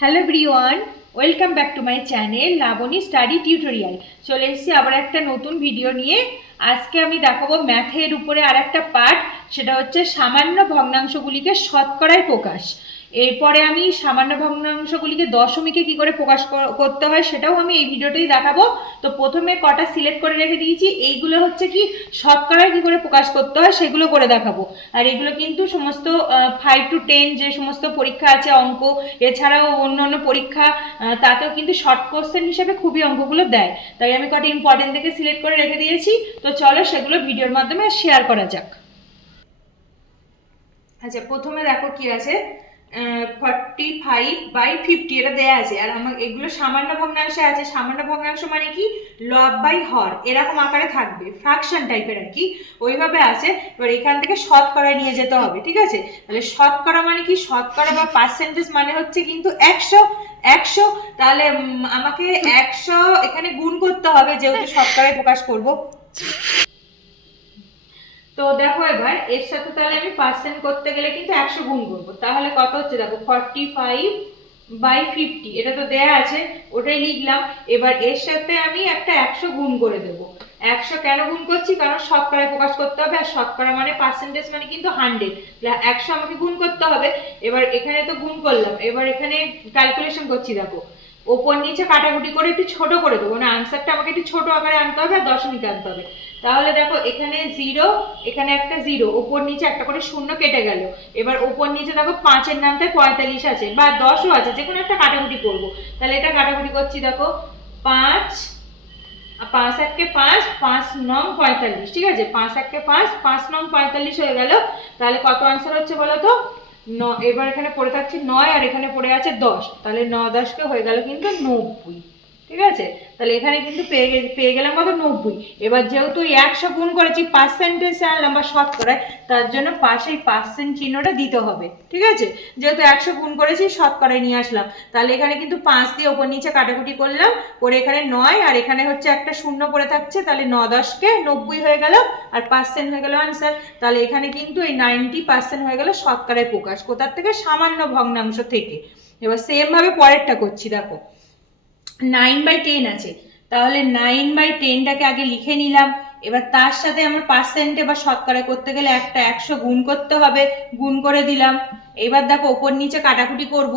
Hello everyone, welcome back to my channel Labani study tutorial. চলে এসেছি আবার একটা নতুন ভিডিও নিয়ে। আজকে আমি দেখাবো ম্যাথের উপরে আর একটা পার্ট, সেটা হচ্ছে সামান্য ভগ্নাংশগুলিকে শতকরায় প্রকাশ। এরপরে আমি সামান্য ভগ্নাংশগুলিকে দশমিকে কি করে প্রকাশ করতে হয় সেটাও আমি এই ভিডিওতেই দেখাবো। তো প্রথমে কটা সিলেক্ট করে রেখে দিয়েছি, এইগুলো হচ্ছে কি শতকরায় কি করে প্রকাশ করতে হয় সেগুলো করে দেখাবো। আর এগুলো কিন্তু সমস্ত 5 to 10 যে সমস্ত পরীক্ষা আছে অঙ্ক, এছাড়াও অন্য অন্য পরীক্ষা, তাতেও কিন্তু শর্ট কোশ্চেন হিসেবে খুবই অঙ্কগুলো দেয়। তাই আমি কটা ইম্পর্টেন্ট দেখে সিলেক্ট করে রেখে দিয়েছি। তো চলো সেগুলো ভিডিওর মাধ্যমে শেয়ার করা যাক। আচ্ছা, প্রথমে দেখো কি আছে, 45/50 এটা দেয়া আছে। আর আমার এগুলো সামান্য ভগ্নাংশে আছে। সামান্য ভগ্নাংশ মানে কি, লব বাই হর এরকম আকারে থাকবে, ফ্র্যাকশন টাইপের আর কি, ওইভাবে আছে। এবার এখান থেকে শতকরায় নিয়ে যেতে হবে, ঠিক আছে? তাহলে শতকরা মানে কি, শতকরা বা পার্সেন্টেজ মানে হচ্ছে কিন্তু 100। 100 তাহলে আমাকে 100 এখানে গুণ করতে হবে, যেহেতু শতকরায় প্রকাশ করব। তো দেখো এবার এর সাথে তাহলে আমি পার্সেন্ট করতে গেলে কিন্তু 100 গুণ করবো। তাহলে কত হচ্ছে দেখো, 45/50 এটা তো দেয়া আছে, ওটাই লিখলাম। এবার এর সাথে আমি একটা 100 গুণ করে দেবো। 100 কেন গুণ করছি, কারণ শতকরায় প্রকাশ করতে হবে, আর শতকরা মানে পার্সেন্টেজ মানে কিন্তু 100। 100 আমাকে গুণ করতে হবে। এবার এখানে তো গুণ করলাম, এবার এখানে ক্যালকুলেশন করছি। দেখো ওপর নিচে কাটাকুটি করে একটু ছোট করে দেবো, না আনসারটা আমাকে একটু ছোট আকারে আনতে হবে, আর দশমিক আনতে হবে। তাহলে দেখো এখানে 0, এখানে একটা 0, ওপর নিচে একটা করে শূন্য কেটে গেল। এবার ওপর নিচে দেখো 5-এর নামটায় 45 আছে বা 10ও আছে, যে কোনো একটা কাটাকুটি করবো। তাহলে এটা কাটাকুটি করছি, দেখো 5, 5 1 5, 5 9 45, ঠিক আছে? 5 1 5, 5 9 45 হয়ে গেল। তাহলে কত আনসার হচ্ছে বলো তো? এবার এখানে পড়ে থাকছে 9, আর এখানে পড়ে আছে 10। তাহলে 9 10 কে হয়ে গেল কিন্তু 90, ঠিক আছে? তাহলে এখানে কিন্তু পেয়ে গেলাম কত, 90। এবার যেহেতু 100 গুণ করেছি, পার্সেন্টেজ আনলাম বা শতকরায়, তার জন্য পাশে এই পার্সেন্ট চিহ্নটা দিতে হবে, ঠিক আছে? যেহেতু 100 গুণ করেছি, শতকরায় নিয়ে আসলাম। তাহলে এখানে কিন্তু 5 দিয়ে ওপর নিচে কাটাকুটি করলাম, করে এখানে 9, আর এখানে হচ্ছে একটা শূন্য পড়ে থাকছে। তাহলে 9 10 কে 90 হয়ে গেল, আর পার্সেন্ট হয়ে গেল আনসার। তাহলে এখানে কিন্তু এই 90% হয়ে গেল শতকরায় প্রকাশ। কোথার থেকে? সামান্য ভগ্নাংশ থেকে। এবার সেম ভাবে পরেরটা করছি। দেখো 9/10 আছে, তাহলে 9/10টাকে আগে লিখে নিলাম। এবার তার সাথে আমার পার্সেন্টে বা শতকরা করতে গেলে একটা 100 গুণ করতে হবে, গুণ করে দিলাম। এবার দেখো ওপর নিচে কাটাকুটি করব,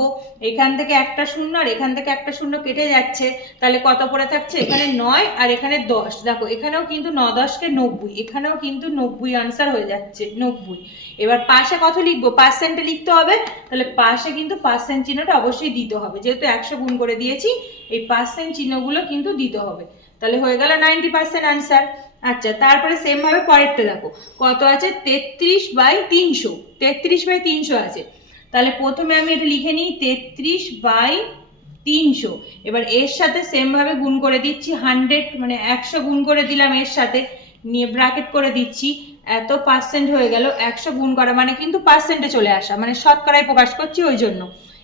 এখান থেকে একটা শূন্য আর এখান থেকে একটা শূন্য কেটে যাচ্ছে। তাহলে কত পড়ে থাকছে, এখানে 9 আর এখানে 10। দেখো এখানেও কিন্তু 9 10 কে 90, এখানেও কিন্তু 90 আনসার হয়ে যাচ্ছে, 90। এবার পাশে কত লিখবো, পার্সেন্টে লিখতে হবে। তাহলে পাশে কিন্তু পার্সেন্ট চিহ্নটা অবশ্যই দিতে হবে, যেহেতু 100 গুণ করে দিয়েছি, এই পার্সেন্ট চিহ্নগুলো কিন্তু দিতে হবে। তাহলে হয়ে গেল 90% আনসার। আচ্ছা, তারপরে সেম ভাবে পরেরটা দেখো কত আছে, 33/300। 33/300 আছে। তাহলে প্রথমে আমি এটা লিখে নিই, 33/300। এবার এর সাথে সেম ভাবে গুণ করে দিচ্ছি, 100 মানে 100 গুণ করে দিলাম এর সাথে, নিয়ে ব্র্যাকেট করে দিচ্ছি। এত পার্সেন্ট হয়ে গেল। 100 গুণ করা মানে কিন্তু পার্সেন্টে চলে আসা, মানে শতকরায় প্রকাশ করছি ওই জন্য।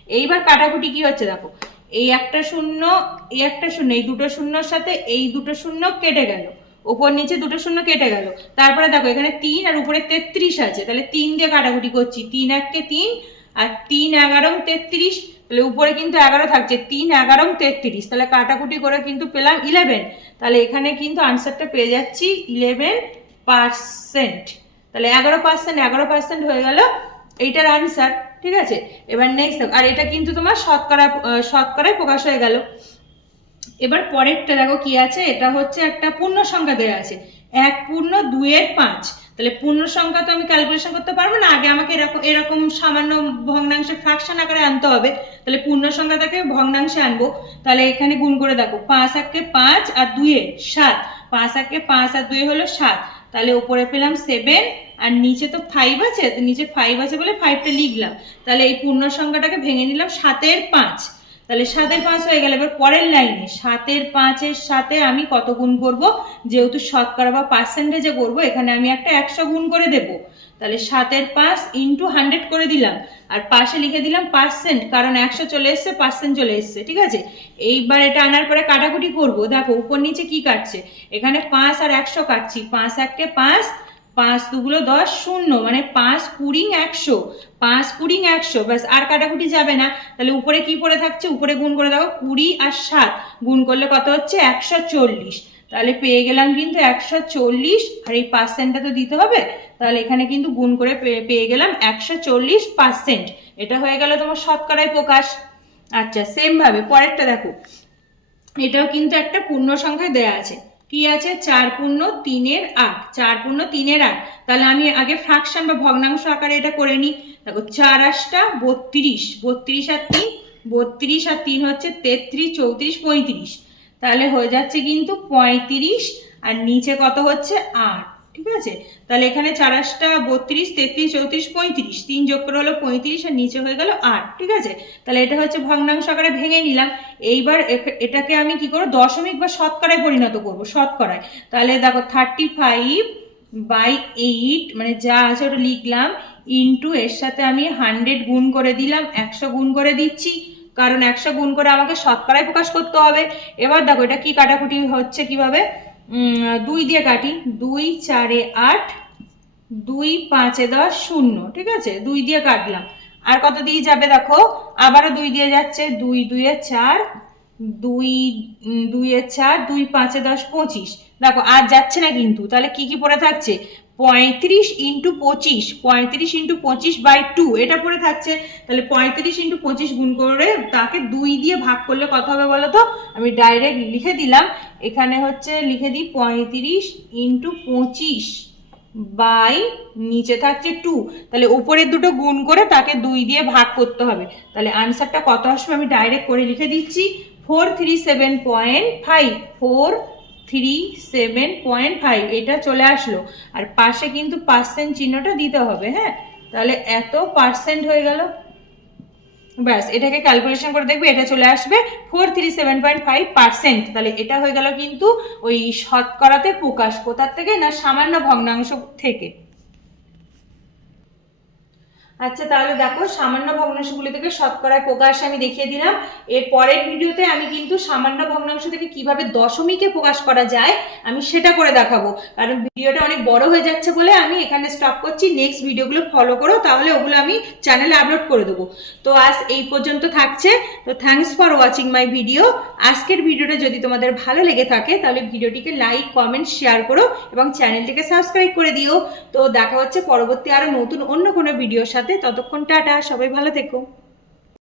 এইবার কাটাকুটি কি হচ্ছে দেখো, এই একটা শূন্য, এই একটা শূন্য, এই দুটো শূন্যর সাথে এই দুটো শূন্য কেটে গেল, ওপর নিচে দুটো শূন্য কেটে গেল। তারপরে দেখো এখানে 3 আর উপরে 33 আছে, তাহলে 3 দিয়ে কাটাকুটি করছি, 3 1 কে 3, আর 3 11 33। তাহলে উপরে কিন্তু 11 থাকছে, 3 11 33, তাহলে কাটাকুটি করে কিন্তু পেলাম 11। তাহলে এখানে কিন্তু আনসারটা পেয়ে যাচ্ছি 11%। তাহলে 11% হয়ে গেল এইটার আনসার, ঠিক আছে? এবার নেক্সট, আর এটা কিন্তু তোমার শতকরায় প্রকাশ হয়ে গেল। এবার পরেরটা দেখো কি আছে, এটা হচ্ছে একটা পূর্ণ সংখ্যা দেওয়া আছে, 1/2 তাহলে পূর্ণ সংখ্যা তো আমি ক্যালকুলেশন করতে পারবো না, আগে আমাকে এরকম এরকম সামান্য ভগ্নাংশে ফ্র্যাকশন আকারে আনতে হবে। তাহলে পূর্ণ সংখ্যাটাকে ভগ্নাংশে আনবো। তাহলে এখানে গুণ করে দেখো, 5 1 5 আর 2 7, 5 1 5 আর 2 হলো 7। তাহলে উপরে পেলাম 7, আর নিচে তো 5 আছে, তো নিচে 5 আছে বলে 5টা লিখলাম। তাহলে এই পূর্ণ সংখ্যাটাকে ভেঙে নিলাম 7/5, তাহলে 7/5 হয়ে গেল। এবার পরের লাইনে 7/5-এর সাথে আমি কত গুণ করব, যেহেতু শতকরা বা পার্সেন্টেজে করব, এখানে আমি একটা 100 গুণ করে দেব। তাহলে 7/5 × 100 করে দিলাম, আর পাশে লিখে দিলাম পার্সেন্ট, কারণ 100 চলে এসছে, পার্সেন্ট চলে এসছে, ঠিক আছে? এইবার এটা আনার পরে কাটাকুটি করব। দেখো উপর নিচে কি কাটছে, এখানে 5 আর 100 কাটছি, 5 1 5, 5 দুগুলো 10 0 মানে 5 20 100, 5 20 100, ব্যাস আর কাটাকুটি যাবে না। তাহলে উপরে কি পড়ে থাকছে, উপরে গুণ করে দেখো 20 আর 7 গুণ করলে কত হচ্ছে 140। তাহলে পেয়ে গেলাম কিন্তু 140, আর এই পার্সেন্টটা তো দিতে হবে, তাহলে এখানে কিন্তু গুণ করে পেয়ে গেলাম 140%। এটা হয়ে গেল তোমার শতকরায় প্রকাশ। আচ্ছা, সেম ভাবে পরেরটা দেখো, এটাও কিন্তু একটা পূর্ণ সংখ্যায় দেয়া আছে। কি আছে, 4 পূর্ণ 3-এর 8, 4 পূর্ণ 3-এর 8। তাহলে আমি আগে ফ্র্যাকশন বা ভগ্নাংশ আকারে এটা করে নিই। দেখো 4 8টা 32, 32 আর 3, 32 আর 3 হচ্ছে 33, 34 35। তাহলে হয়ে যাচ্ছে কিন্তু 35, আর নিচে কত হচ্ছে 8। ঠিক আছে, তাহলে এখানে 4 8টা 32, 33 34 35, 3 যোগ করে হলো 35, আর নিচে হয়ে গেল 8। ঠিক আছে, তাহলে এটা হচ্ছে ভগ্নাংশ আকারে ভেঙে নিলাম। এইবার এটাকে আমি কি করব, দশমিক বা শতকরায় পরিণত করব, শতকরায়। তাহলে দেখো 35/8 মানে যা আছে ওটা লিখলাম, ইন্টু এর সাথে আমি 100 গুণ করে দিলাম, 100 গুণ করে দিচ্ছি, কারণ 100 গুণ করে আমাকে শতকরায় প্রকাশ করতে হবে। এবার দেখো এটা কি কাটাকুটি হচ্ছে কিভাবে, 2 দিয়ে কাটি, 2 4 8, 2 5 10 0। ঠিক আছে, 2 দিয়ে কাটলাম, আর কত দিয়ে যাবে দেখো, আবারও 2 দিয়ে যাচ্ছে, 2 2 4, 2 2 4, 2 5 10 25। দেখো আর যাচ্ছে না কিন্তু, তাহলে কি কি পড়ে থাকছে, 35 × 25, 35 × 25/2 এটা পড়ে থাকছে। তাহলে 35 × 25 গুণ করে তাকে 2 দিয়ে ভাগ করলে কত হবে বলো তো, আমি ডাইরেক্ট লিখে দিলাম, এখানে হচ্ছে লিখে দিই 35 × 25 বাই নিচে থাকছে 2। তাহলে উপরের দুটো গুণ করে তাকে 2 দিয়ে ভাগ করতে হবে। তাহলে আনসারটা কত আসবে আমি ডাইরেক্ট করে লিখে দিচ্ছি, 437.5, 437.5 এটা চলে আসলো। আর পাশে কিন্তু পার্সেন্ট চিহ্নটা দিতে হবে। হ্যাঁ, তাহলে এত পার্সেন্ট হয়ে গেল, ব্যাস এটাকে ক্যালকুলেশন করে দেখবে, এটা চলে আসবে 437.5%। তাহলে এটা হয়ে গেল কিন্তু ওই শতকরাতে প্রকাশ, কোথার থেকে না, সামান্য ভগ্নাংশ থেকে। আচ্ছা, তাহলে দেখো সামান্য ভগ্নাংশগুলি থেকে শতকরায় প্রকাশ আমি দেখিয়ে দিলাম। এর পরের ভিডিওতে আমি কিন্তু সামান্য ভগ্নাংশ থেকে কিভাবে দশমিকে প্রকাশ করা যায় আমি সেটা করে দেখাবো, কারণ ভিডিওটা অনেক বড় হয়ে যাচ্ছে বলে আমি এখানে স্টপ করছি। নেক্সট ভিডিওগুলো ফলো করো, তাহলে ওগুলো আমি চ্যানেলে আপলোড করে দেবো। তো আজ এই পর্যন্ত থাকছে। তো thanks for watching my video. আজকের ভিডিওটা যদি তোমাদের ভালো লেগে থাকে তাহলে ভিডিওটিকে লাইক কমেন্ট শেয়ার করো এবং চ্যানেলটিকে সাবস্ক্রাইব করে দিও। তো দেখা হচ্ছে পরবর্তী আরো নতুন অন্য কোনো ভিডিওর সাথে। ততক্ষণ টাটা, সবাই ভালো থেকো।